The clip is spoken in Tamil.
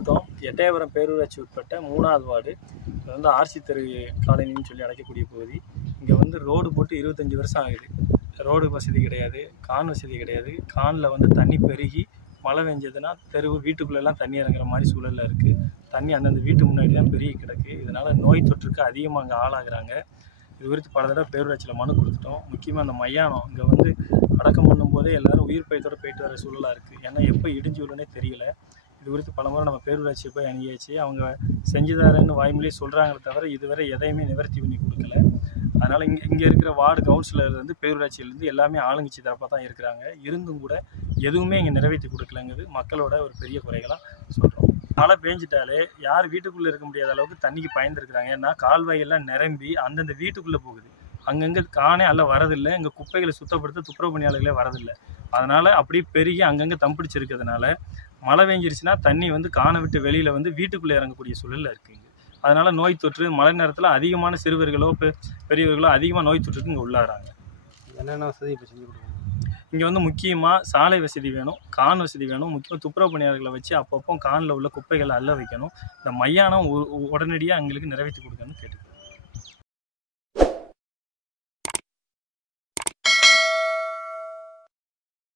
வணக்கம். எட்டயபுரம் பேரூராட்சி உட்பட்ட 3வது வார்டு. இது வந்து ஆர்சி தெரு காலனின்னு சொல்லி அழைக்கக்கூடிய பகுதி. இங்கே வந்து ரோடு போட்டு 25 வருஷம் ஆகுது. ரோடு வசதி கிடையாது, கான் வசதி கிடையாது. கானில் வந்து தண்ணி பெருகி மழை பெஞ்சதுன்னா தெருவு வீட்டுக்குள்ளெல்லாம் தண்ணி இறங்குற மாதிரி சூழலில் இருக்குது. தண்ணி அந்தந்த வீட்டு முன்னாடி தான் பெருகி கிடக்கு. இதனால் நோய் தொற்றுக்கு அதிகமாக அங்கே ஆளாகிறாங்க. இது குறித்து பல தடவை பேரூராட்சியில் மனு கொடுத்துட்டோம். முக்கியமாக அந்த மையானம் இங்கே வந்து அடக்கம் பண்ணும்போதே எல்லோரும் உயிர் பயத்தோடு போயிட்டு வர சூழலாக இருக்குது. ஏன்னா எப்போ இடிஞ்சு விழுனே தெரியல. இது குறித்து பலமுறை நம்ம பேரூராட்சியை போய் அணுகியாச்சு. அவங்க செஞ்சுதாரன்னு வாய்மொழியே சொல்கிறாங்களே தவிர இதுவரை எதையுமே நிவர்த்தி பண்ணி கொடுக்கல. அதனால் இங்கே இருக்கிற வார்டு கவுன்சிலர்லேருந்து பேரூராட்சியிலேருந்து எல்லாமே ஆளுங்கட்சி தரப்பாக தான் இருக்கிறாங்க. இருந்தும் கூட எதுவுமே இங்கே நிறைவேற்றி கொடுக்கலங்கிறது மக்களோட ஒரு பெரிய குறைகளாக சொல்கிறோம். மழை பேஞ்சிட்டாலே யார் வீட்டுக்குள்ளே இருக்க முடியாத அளவுக்கு தண்ணிக்கு பயந்துருக்குறாங்க. ஏன்னா கால்வாயெல்லாம் நிரம்பி அந்தந்த வீட்டுக்குள்ளே போகுது. அங்கங்கே காணே எல்லாம் வரதில்லை. இங்கே குப்பைகளை சுத்தப்படுத்த துப்புரவு பணியாளர்களே வரதில்லை. அதனால் அப்படியே பெருகி அங்கங்கே தம்பிடிச்சிருக்கிறதுனால மழை பெஞ்சிருச்சுன்னா தண்ணி வந்து காணை விட்டு வெளியில் வந்து வீட்டுக்குள்ளே இறங்கக்கூடிய சூழலில் இருக்குங்க. அதனால் நோய் தொற்று மழை நேரத்தில் அதிகமான சிறுவர்களோ பெரியவர்களோ அதிகமாக நோய் தொற்றுக்கு இங்கே உள்ளாகிறாங்க. என்னென்ன வசதி இப்போ செஞ்சு கொடுக்கணும்? இங்கே வந்து முக்கியமாக சாலை வசதி வேணும், கான் வசதி வேணும். முக்கியமாக துப்புரவு பணியாளர்களை வச்சு அப்பப்போ கானில் உள்ள குப்பைகளை அள்ள வைக்கணும். இந்த மையானம் உடனடியாக எங்களுக்கு நிறைவேற்றி கொடுக்கணும்னு கேட்டுக்கிறோம்.